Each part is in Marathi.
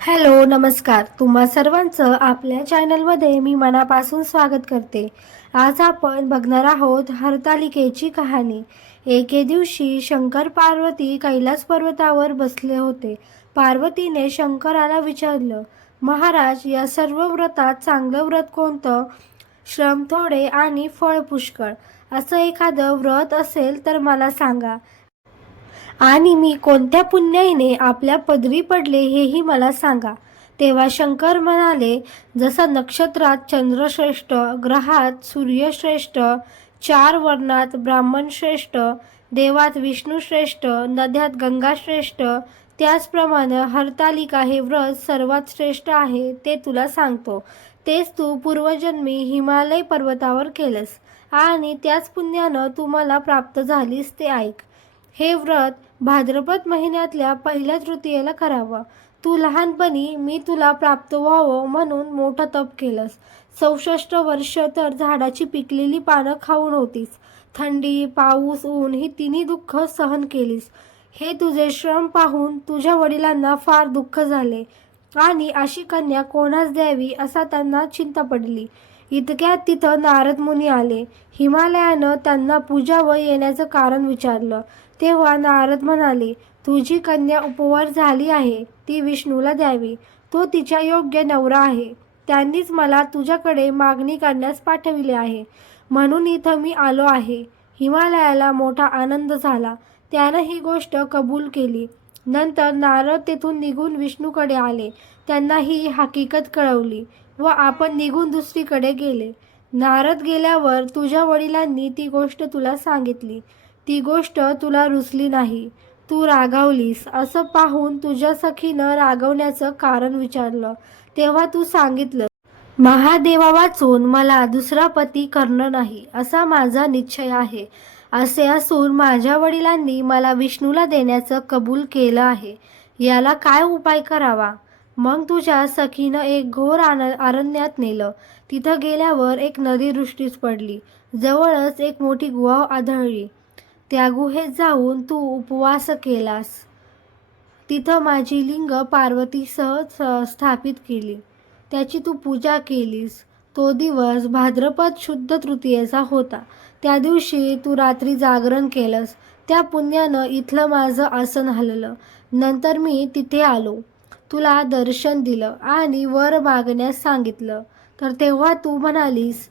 हॅलो नमस्कार. तुम्हा सर्वांचं आपल्या चॅनलमध्ये मी मनापासून स्वागत करते. आज आपण बघणार आहोत हरतालिकेची कहाणी. एके दिवशी शंकर पार्वती कैलास पर्वतावर बसले होते. पार्वतीने शंकराला विचारलं महाराज या सर्व व्रतात चांगलं व्रत कोणतं? श्रम थोडे आणि फळ पुष्कळ. असं एखादं व्रत असेल तर मला सांगा. आणि मी कोणत्या पुण्याईने आपल्या पदरी पडले हेही मला सांगा. तेव्हा शंकर म्हणाले जसं नक्षत्रात चंद्रश्रेष्ठ ग्रहात सूर्यश्रेष्ठ चार वर्णात ब्राह्मण श्रेष्ठ देवात विष्णूश्रेष्ठ नद्यात गंगाश्रेष्ठ त्याचप्रमाणे हरतालिका हे व्रत सर्वात श्रेष्ठ आहे ते तुला सांगतो. तेच तू पूर्वजन्मी हिमालय पर्वतावर केलंस आणि त्याच पुण्यानं तू मला प्राप्त झालीस ते ऐक. हे व्रत भाद्रपद महिन्यातल्या पहिल्या तृतीयेला करावं. तू लहानपणी मी तुला प्राप्त व्हावं म्हणून मोठं तप केलंस. चौसष्ट वर्ष तर झाडाची पिकलेली पानं खाऊन होतीस. थंडी पाऊस ऊन ही तिन्ही दुःख सहन केलीस. हे तुझे श्रम पाहून तुझ्या वडिलांना फार दुःख झाले आणि अशी कन्या कोणास द्यावी असा त्यांना चिंता पडली. इतक्यात तिथं नारद मुनी आले. हिमालयानं त्यांना पूजा व येण्याचं कारण विचारलं. तेव्हा नारद म्हणाले तुझी कन्या उपवर झाली आहे ती विष्णूला द्यावी. तो तिच्या योग्य नवरा आहे. त्यांनीच मला तुझ्याकडे मागणी करण्यास पाठविले आहे. म्हणून इथं मी आलो आहे. हिमालयाला मोठा आनंद झाला. त्यानं ही गोष्ट कबूल केली. नंतर नारद तेथून निघून विष्णूकडे आले. त्यांना ही हकीकत कळवली व आपण निघून दुसरीकडे गेले. नारद गेल्यावर तुझ्या वडिलांनी ती गोष्ट तुला सांगितली. ती गोष्ट तुला रुचली नाही. तू रागावलीस असं पाहून तुझ्या सखीनं रागवण्याचं कारण विचारलं. तेव्हा तू सांगितलं महादेवा वाचून मला दुसरा पती करणं नाही असा माझा निश्चय आहे. असे असून माझ्या वडिलांनी मला विष्णूला देण्याचं कबूल केलं आहे. याला काय उपाय करावा? मग तुझ्या सखीनं एक घोर आन अरण्यात नेलं. तिथं गेल्यावर एक नदी दृष्टीस पडली. जवळच एक मोठी गुहा आढळली. त्या गुहेत जाऊन तू उपवास केलास. तिथं माझी लिंग पार्वतीसह स- स्थापित केली. त्याची तू पूजा केलीस. तो दिवस भाद्रपद शुद्ध तृतीयेचा होता. त्या दिवशी तू रात्री जागरण केलंस. त्या पुण्यानं इथलं माझं आसन हललं. नंतर मी तिथे आलो. तुला दर्शन दिलं आणि वर मागण्यास सांगितलं. तर तेव्हा तू म्हणालीस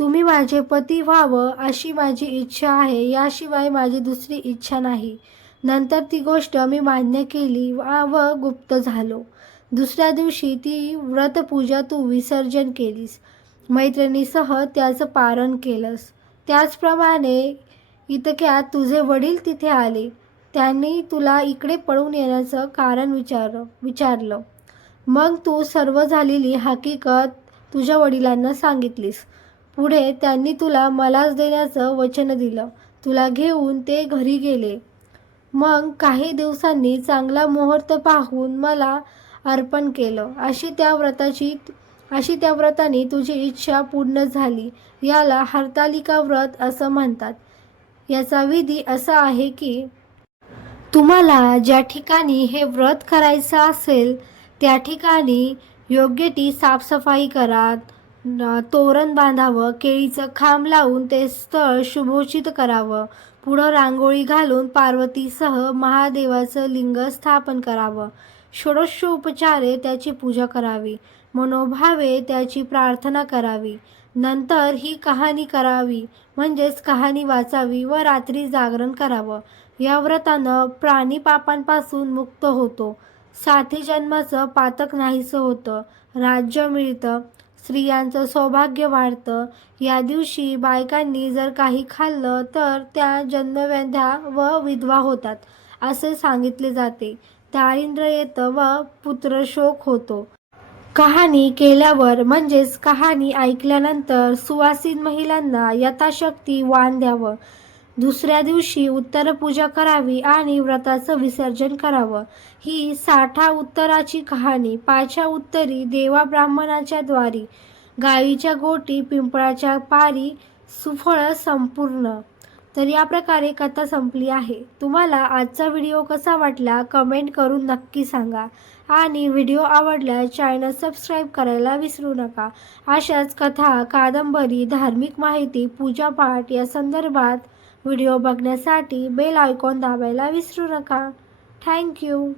तुम्ही माझे पती व्हावं अशी माझी इच्छा आहे याशिवाय माझी दुसरी इच्छा नाही. नंतर ती गोष्ट मी मान्य केली व गुप्त झालो. दुसऱ्या दिवशी ती व्रतपूजा तू विसर्जन केलीस. मैत्रिणीसह त्याचं पारण केलंस. त्याचप्रमाणे इतक्यात तुझे वडील तिथे आले. त्यांनी तुला इकडे पळून येण्याचं कारण विचार विचारलं. मग तू सर्व झालेली हकीकत तुझ्या वडिलांना सांगितलीस. पुढे त्यांनी तुला मलाच देण्याचं वचन दिलं. तुला घेऊन ते घरी गेले. मग काही दिवसांनी चांगला मुहूर्त पाहून मला अर्पण केलं. अशी त्या व्रताची अशी त्या व्रताने तुझी इच्छा पूर्ण झाली. याला हरतालिका व्रत असं म्हणतात. याचा विधी असा आहे की तुम्हाला ज्या ठिकाणी हे व्रत करायचं असेल त्या ठिकाणी योग्य ती साफसफाई करा. तोरण बांधावं केळीचं खांब लावून ते स्थळ शुभोचित करावं. पुढं रांगोळी घालून पार्वतीसह महादेवाचं लिंग स्थापन करावं. षोडशोपचारे त्याची पूजा करावी. मनोभावे त्याची प्रार्थना करावी. नंतर ही कहाणी करावी म्हणजेच कहाणी वाचावी व रात्री जागरण करावं. या व्रतानं प्राणी पापांपासून मुक्त होतो. साथी जन्माचं पातक नाहीसं होतं. राज्य मिळतं. स्त्रियांचं सौभाग्य वाढतं. या दिवशी बायकांनी जर काही खाल्लं तर त्या जन्मव्याध्या व विधवा होतात असे सांगितले जाते. दारिद्र्य येतं व पुत्रशोक होतो. कहाणी केल्यावर म्हणजेच कहाणी ऐकल्यानंतर सुवासिन महिलांना यथाशक्ती वाण द्यावं. दुसऱ्या दिवशी उत्तर पूजा करावी आणि व्रताचं विसर्जन करावं. ही साठा उत्तराची कहाणी. पाचव्या उत्तरी देवा ब्राह्मणाच्या द्वारी. गायीच्या गोटी पिंपळाच्या पारी सुफळ संपूर्ण. तर या प्रकारे कथा संपली आहे. तुम्हाला आजचा व्हिडिओ कसा वाटला कमेंट करून नक्की सांगा. आणि व्हिडिओ आवडल्यास चॅनल सबस्क्राईब करायला विसरू नका. अशाच कथा कादंबरी धार्मिक माहिती पूजापाठ या संदर्भात व्हिडिओ बघण्यासाठी बेल आयकॉन दाबायला विसरू नका. थँक्यू